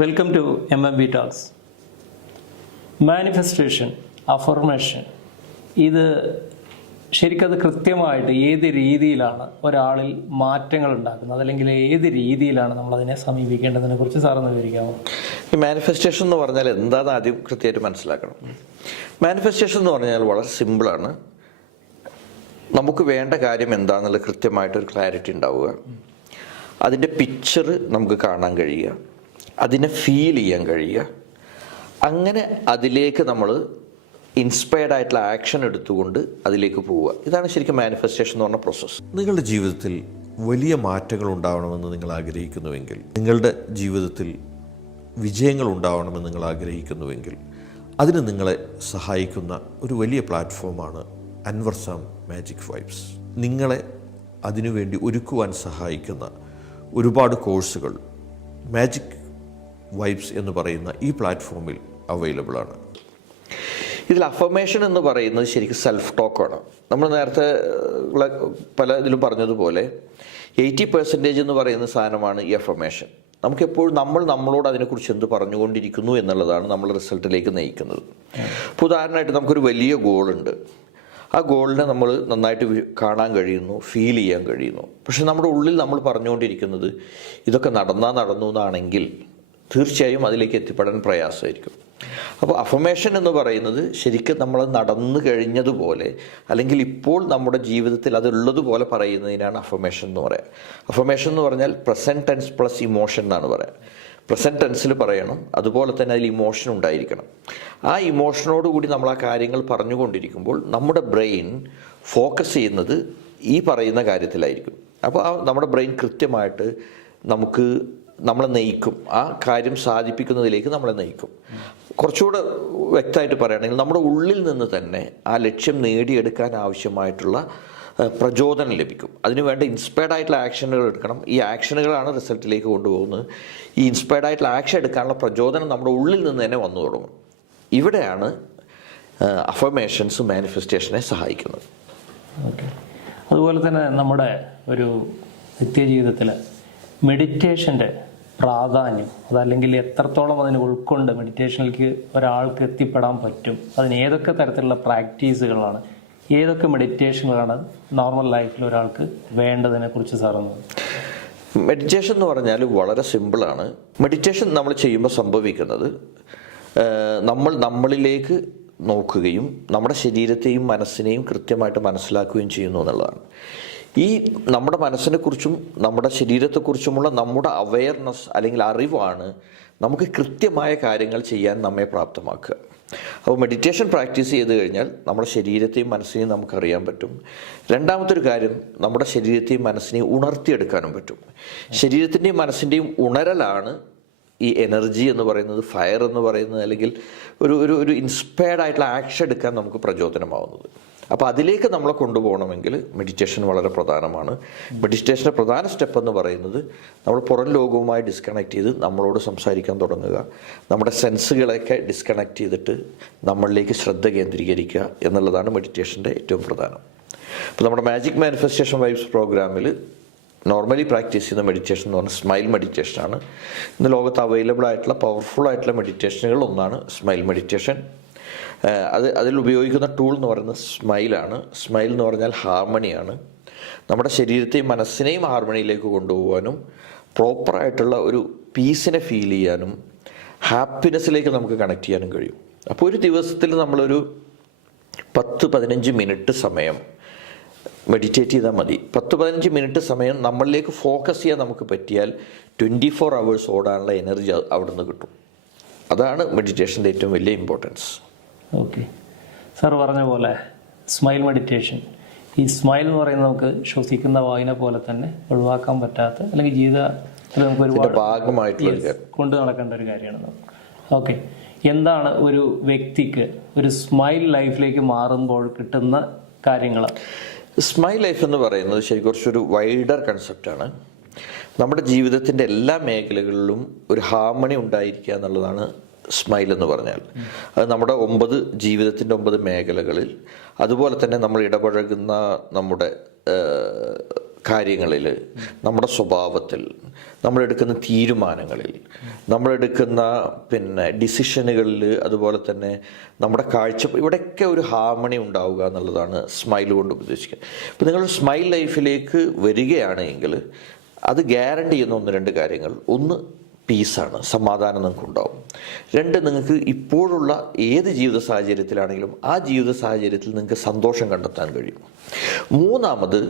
Welcome to MMB talks. Manifestation, affirmation, ഇത് ശരിക്കത് കൃത്യമായിട്ട് ഏത് രീതിയിലാണ് ഒരാളിൽ മാറ്റങ്ങൾ ഉണ്ടാക്കുന്നത്, അല്ലെങ്കിൽ ഏത് രീതിയിലാണ് നമ്മളതിനെ സമീപിക്കേണ്ടതിനെ കുറിച്ച് സാറൊന്ന് വിവരിക്കാമോ? ഈ മാനിഫെസ്റ്റേഷൻ എന്ന് പറഞ്ഞാൽ എന്താണെന്ന് ആദ്യം കൃത്യമായിട്ട് മനസ്സിലാക്കണം. മാനിഫെസ്റ്റേഷൻ എന്ന് പറഞ്ഞാൽ വളരെ സിമ്പിളാണ്. നമുക്ക് വേണ്ട കാര്യം എന്താണെന്നുള്ള കൃത്യമായിട്ടൊരു ക്ലാരിറ്റി ഉണ്ടാവുക, അതിൻ്റെ പിക്ചർ നമുക്ക് കാണാൻ കഴിയുക, അതിനെ ഫീൽ ചെയ്യാൻ കഴിയുക, അങ്ങനെ അതിലേക്ക് നമ്മൾ ഇൻസ്പയർഡ് ആയിട്ടുള്ള ആക്ഷൻ എടുത്തുകൊണ്ട് അതിലേക്ക് പോവുക. ഇതാണ് ശരിക്കും മാനിഫെസ്റ്റേഷൻ എന്ന് പറഞ്ഞ പ്രോസസ്സ്. നിങ്ങളുടെ ജീവിതത്തിൽ വലിയ മാറ്റങ്ങൾ ഉണ്ടാവണമെന്ന് നിങ്ങൾ ആഗ്രഹിക്കുന്നുവെങ്കിൽ, നിങ്ങളുടെ ജീവിതത്തിൽ വിജയങ്ങൾ ഉണ്ടാവണമെന്ന് നിങ്ങൾ ആഗ്രഹിക്കുന്നുവെങ്കിൽ, അതിന് നിങ്ങളെ സഹായിക്കുന്ന ഒരു വലിയ പ്ലാറ്റ്ഫോമാണ് അൻവർ സാം മാജിക് വൈബ്സ്. നിങ്ങളെ അതിനുവേണ്ടി ഒരുക്കുവാൻ സഹായിക്കുന്ന ഒരുപാട് കോഴ്സുകൾ മാജിക് വൈബ്സ് എന്ന് പറയുന്ന ഈ പ്ലാറ്റ്ഫോമിൽ അവൈലബിൾ ആണ്. ഇതിൽ അഫർമേഷൻ എന്ന് പറയുന്നത് ശരിക്കും സെൽഫ് ടോക്കാണ്. നമ്മൾ നേരത്തെ പല ഇതിലും പറഞ്ഞതുപോലെ 80% എന്ന് പറയുന്ന സാധനമാണ് ഈ അഫർമേഷൻ. നമുക്കെപ്പോഴും നമ്മളോട് അതിനെക്കുറിച്ച് എന്ത് പറഞ്ഞുകൊണ്ടിരിക്കുന്നു എന്നുള്ളതാണ് നമ്മൾ റിസൾട്ടിലേക്ക് നയിക്കുന്നത്. ഇപ്പോൾ ഉദാഹരണമായിട്ട് നമുക്കൊരു വലിയ ഗോളുണ്ട്. ആ ഗോളിനെ നമ്മൾ നന്നായിട്ട് കാണാൻ കഴിയുന്നു, ഫീൽ ചെയ്യാൻ കഴിയുന്നു. പക്ഷെ നമ്മുടെ ഉള്ളിൽ നമ്മൾ പറഞ്ഞുകൊണ്ടിരിക്കുന്നത് ഇതൊക്കെ നടന്നു എന്നാണെങ്കിൽ തീർച്ചയായും അതിലേക്ക് എത്തിപ്പെടാൻ പ്രയാസമായിരിക്കും. അപ്പോൾ അഫർമേഷൻ എന്ന് പറയുന്നത് ശരിക്കും നമ്മൾ നടന്നു കഴിഞ്ഞതുപോലെ, അല്ലെങ്കിൽ ഇപ്പോൾ നമ്മുടെ ജീവിതത്തിൽ അതുള്ളതുപോലെ പറയുന്നതിനാണ് അഫർമേഷൻ എന്ന് പറയുക. അഫർമേഷൻ എന്ന് പറഞ്ഞാൽ പ്രസൻറ്റ് ടെൻസ് പ്ലസ് ഇമോഷൻ എന്നാണ് പറയുക. പ്രസൻറ്റ് ടെൻസിൽ പറയണം, അതുപോലെ തന്നെ അതിൽ ഇമോഷൻ ഉണ്ടായിരിക്കണം. ആ ഇമോഷനോട് കൂടി നമ്മൾ ആ കാര്യങ്ങൾ പറഞ്ഞുകൊണ്ടിരിക്കുമ്പോൾ നമ്മുടെ ബ്രെയിൻ ഫോക്കസ് ചെയ്യുന്നത് ഈ പറയുന്ന കാര്യത്തിലായിരിക്കും. അപ്പോൾ നമ്മുടെ ബ്രെയിൻ കൃത്യമായിട്ട് നമ്മളെ നയിക്കും, ആ കാര്യം സാധിപ്പിക്കുന്നതിലേക്ക് നമ്മളെ നയിക്കും. കുറച്ചുകൂടെ വ്യക്തമായിട്ട് പറയുകയാണെങ്കിൽ നമ്മുടെ ഉള്ളിൽ നിന്ന് തന്നെ ആ ലക്ഷ്യം നേടിയെടുക്കാൻ ആവശ്യമായിട്ടുള്ള പ്രചോദനം ലഭിക്കും. അതിനുവേണ്ട ഇൻസ്പയർഡ് ആയിട്ടുള്ള ആക്ഷനുകൾ എടുക്കണം. ഈ ആക്ഷനുകളാണ് റിസൾട്ടിലേക്ക് കൊണ്ടുപോകുന്നത്. ഈ ഇൻസ്പയർഡ് ആയിട്ടുള്ള ആക്ഷൻ എടുക്കാനുള്ള പ്രചോദനം നമ്മുടെ ഉള്ളിൽ നിന്ന് തന്നെ വന്നു തുടങ്ങും. ഇവിടെയാണ് അഫർമേഷൻസ് മാനിഫെസ്റ്റേഷനെ സഹായിക്കുന്നത്. ഓക്കെ. അതുപോലെ തന്നെ നമ്മുടെ ഒരു നിത്യജീവിതത്തിൽ മെഡിറ്റേഷൻ്റെ പ്രാധാന്യം, അതല്ലെങ്കിൽ എത്രത്തോളം അതിനെ ഉൾക്കൊണ്ട് മെഡിറ്റേഷനിലേക്ക് ഒരാൾക്ക് എത്തിപ്പെടാൻ പറ്റും, അതിന് ഏതൊക്കെ തരത്തിലുള്ള പ്രാക്ടീസുകളാണ്, ഏതൊക്കെ മെഡിറ്റേഷനുകളാണ് നോർമൽ ലൈഫിൽ ഒരാൾക്ക് വേണ്ടതിനെ കുറിച്ച് സാറൊന്ന്? മെഡിറ്റേഷൻ എന്ന് പറഞ്ഞാൽ വളരെ സിമ്പിളാണ്. മെഡിറ്റേഷൻ നമ്മൾ ചെയ്യുമ്പോൾ സംഭവിക്കുന്നത് നമ്മളിലേക്ക് നോക്കുകയും നമ്മുടെ ശരീരത്തെയും മനസ്സിനെയും കൃത്യമായിട്ട് മനസ്സിലാക്കുകയും ചെയ്യുന്നു എന്നുള്ളതാണ്. ഈ നമ്മുടെ മനസ്സിനെക്കുറിച്ചും നമ്മുടെ ശരീരത്തെക്കുറിച്ചുമുള്ള നമ്മുടെ അവെയർനെസ് അല്ലെങ്കിൽ അറിവാണ് നമുക്ക് കൃത്യമായ കാര്യങ്ങൾ ചെയ്യാൻ നമ്മെ പ്രാപ്തമാക്കുക. അപ്പോൾ മെഡിറ്റേഷൻ പ്രാക്ടീസ് ചെയ്ത് കഴിഞ്ഞാൽ നമ്മുടെ ശരീരത്തെയും മനസ്സിനെയും നമുക്കറിയാൻ പറ്റും. രണ്ടാമത്തെ ഒരു കാര്യം, നമ്മുടെ ശരീരത്തെയും മനസ്സിനെയും ഉണർത്തിയെടുക്കാനും പറ്റും. ശരീരത്തിൻ്റെയും മനസ്സിൻ്റെയും ഉണരലാണ് ഈ എനർജി എന്ന് പറയുന്നത്, ഫയർ എന്ന് പറയുന്നത്, അല്ലെങ്കിൽ ഒരു ഇൻസ്പയർഡ് ആയിട്ടുള്ള ആക്ഷൻ എടുക്കാൻ നമുക്ക് പ്രചോദനമാവുന്നത്. അപ്പോൾ അതിലേക്ക് നമ്മളെ കൊണ്ടുപോകണമെങ്കിൽ മെഡിറ്റേഷൻ വളരെ പ്രധാനമാണ്. മെഡിറ്റേഷൻ്റെ പ്രധാന സ്റ്റെപ്പ് എന്ന് പറയുന്നത് നമ്മൾ പുറം ലോകവുമായി ഡിസ്കണക്ട് ചെയ്ത് നമ്മളോട് സംസാരിക്കാൻ തുടങ്ങുക, നമ്മുടെ സെൻസുകളൊക്കെ ഡിസ്കണക്ട് ചെയ്തിട്ട് നമ്മളിലേക്ക് ശ്രദ്ധ കേന്ദ്രീകരിക്കുക എന്നുള്ളതാണ് മെഡിറ്റേഷൻ്റെ ഏറ്റവും പ്രധാനം. അപ്പോൾ നമ്മുടെ മാജിക് മാനിഫെസ്റ്റേഷൻ വൈബ്സ് പ്രോഗ്രാമിൽ നോർമലി പ്രാക്ടീസ് ചെയ്യുന്ന മെഡിറ്റേഷൻ എന്ന് പറഞ്ഞാൽ സ്മൈൽ മെഡിറ്റേഷനാണ്. ഇന്ന് ലോകത്ത് അവൈലബിൾ ആയിട്ടുള്ള പവർഫുൾ ആയിട്ടുള്ള മെഡിറ്റേഷനുകൾ ഒന്നാണ് സ്മൈൽ മെഡിറ്റേഷൻ. അതിൽ ഉപയോഗിക്കുന്ന ടൂൾ എന്ന് പറയുന്നത് സ്മൈലാണ്. സ്മൈൽ എന്ന് പറഞ്ഞാൽ ഹാർമണിയാണ്. നമ്മുടെ ശരീരത്തെയും മനസ്സിനെയും ഹാർമണിയിലേക്ക് കൊണ്ടുപോകാനും പ്രോപ്പറായിട്ടുള്ള ഒരു പീസിനെ ഫീൽ ചെയ്യാനും ഹാപ്പിനെസ്സിലേക്ക് നമുക്ക് കണക്ട് ചെയ്യാനും കഴിയും. അപ്പോൾ ഒരു ദിവസത്തിൽ നമ്മളൊരു 10-15 മിനിറ്റ് സമയം മെഡിറ്റേറ്റ് ചെയ്താൽ മതി. 10-15 മിനിറ്റ് സമയം നമ്മളിലേക്ക് ഫോക്കസ് ചെയ്യാൻ നമുക്ക് പറ്റിയാൽ 24 hours ഓടാനുള്ള എനർജി അവിടെ നിന്ന് കിട്ടും. അതാണ് മെഡിറ്റേഷൻ്റെ ഏറ്റവും വലിയ ഇമ്പോർട്ടൻസ്. ഓക്കെ. സാർ പറഞ്ഞ പോലെ സ്മൈൽ മെഡിറ്റേഷൻ, ഈ സ്മൈൽ എന്ന് പറയുന്നത് നമുക്ക് ശ്വസിക്കുന്ന വായുവിനെ പോലെ തന്നെ ഒഴിവാക്കാൻ പറ്റാത്ത, അല്ലെങ്കിൽ ജീവിതത്തിൽ നമുക്ക് ഒരുപാട് ഭാഗമായിട്ടുള്ള കൊണ്ട് നടക്കേണ്ട ഒരു കാര്യമാണ്. ഓക്കെ. എന്താണ് ഒരു വ്യക്തിക്ക് ഒരു സ്മൈൽ ലൈഫിലേക്ക് മാറുമ്പോൾ കിട്ടുന്ന കാര്യങ്ങൾ? സ്മൈൽ ലൈഫ് എന്ന് പറയുന്നത് ശരിക്കും കുറച്ചൊരു വൈഡർ കൺസെപ്റ്റാണ്. നമ്മുടെ ജീവിതത്തിൻ്റെ എല്ലാ മേഖലകളിലും ഒരു ഹാർമണി ഉണ്ടായിരിക്കുക എന്നുള്ളതാണ് സ്മൈൽ എന്ന് പറഞ്ഞാൽ. അത് നമ്മുടെ ജീവിതത്തിൻ്റെ 9 മേഖലകളിൽ, അതുപോലെ തന്നെ നമ്മൾ ഇടപഴകുന്ന നമ്മുടെ കാര്യങ്ങളിൽ, നമ്മുടെ സ്വഭാവത്തിൽ, നമ്മളെടുക്കുന്ന തീരുമാനങ്ങളിൽ, നമ്മളെടുക്കുന്ന ഡിസിഷനുകളിൽ, അതുപോലെ തന്നെ നമ്മുടെ ഇവിടെയൊക്കെ ഒരു ഹാർമണി ഉണ്ടാവുക എന്നുള്ളതാണ് സ്മൈൽ കൊണ്ട് ഉദ്ദേശിക്കുന്നത്. ഇപ്പം നിങ്ങൾ സ്മൈൽ ലൈഫിലേക്ക് വരികയാണെങ്കിൽ അത് ഗ്യാരണ്ടി ചെയ്യുന്ന 1-2 കാര്യങ്ങൾ. ഒന്ന്, പീസാണ്, സമാധാനം നിങ്ങൾക്ക് ഉണ്ടാവും. 2, നിങ്ങൾക്ക് ഇപ്പോഴുള്ള ഏത് ജീവിത സാഹചര്യത്തിലാണെങ്കിലും ആ ജീവിത സാഹചര്യത്തിൽ നിങ്ങൾക്ക് സന്തോഷം കണ്ടെത്താൻ കഴിയും. 3,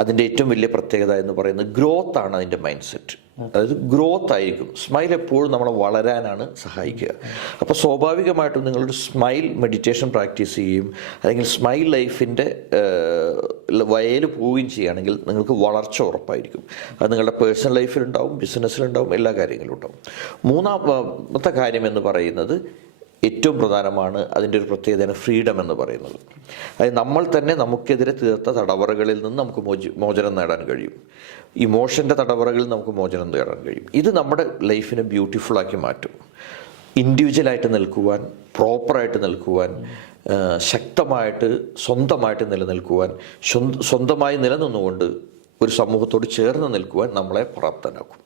അതിൻ്റെ ഏറ്റവും വലിയ പ്രത്യേകത എന്ന് പറയുന്നത് ഗ്രോത്ത് ആണ്. അതിൻ്റെ മൈൻഡ് സെറ്റ്, അതായത് ഗ്രോത്ത് ആയിരിക്കും. സ്മൈൽ എപ്പോഴും നമ്മളെ വളരാനാണ് സഹായിക്കുക. അപ്പോൾ സ്വാഭാവികമായിട്ടും നിങ്ങളൊരു സ്മൈൽ മെഡിറ്റേഷൻ പ്രാക്ടീസ് ചെയ്യുകയും അല്ലെങ്കിൽ സ്മൈൽ ലൈഫിൻ്റെ വയൽ പോവുകയും ചെയ്യുകയാണെങ്കിൽ നിങ്ങൾക്ക് വളർച്ച ഉറപ്പായിരിക്കും. അത് നിങ്ങളുടെ പേഴ്സണൽ ലൈഫിലുണ്ടാവും, ബിസിനസ്സിലുണ്ടാവും, എല്ലാ കാര്യങ്ങളും ഉണ്ടാവും. 3-ാമത്തെ കാര്യം എന്ന് പറയുന്നത് ഏറ്റവും പ്രധാനമാണ്. അതിൻ്റെ ഒരു പ്രത്യേകതയാണ് ഫ്രീഡം എന്ന് പറയുന്നത്. അതായത് നമ്മൾ തന്നെ നമുക്കെതിരെ തീർത്ത തടവറകളിൽ നിന്ന് നമുക്ക് മോചനം നേടാൻ കഴിയും. ഇമോഷൻ്റെ തടവറകളിൽ നമുക്ക് മോചനം നേടാൻ കഴിയും. ഇത് നമ്മുടെ ലൈഫിനെ ബ്യൂട്ടിഫുള്ളാക്കി മാറ്റും. ഇൻഡിവിജ്വലായിട്ട് നിൽക്കുവാൻ, പ്രോപ്പറായിട്ട് നിൽക്കുവാൻ, ശക്തമായിട്ട് സ്വന്തമായിട്ട് നിലനിൽക്കുവാൻ, സ്വന്തമായി നിലനിന്നുകൊണ്ട് ഒരു സമൂഹത്തോട് ചേർന്ന് നിൽക്കുവാൻ നമ്മളെ പ്രാപ്തനാക്കും.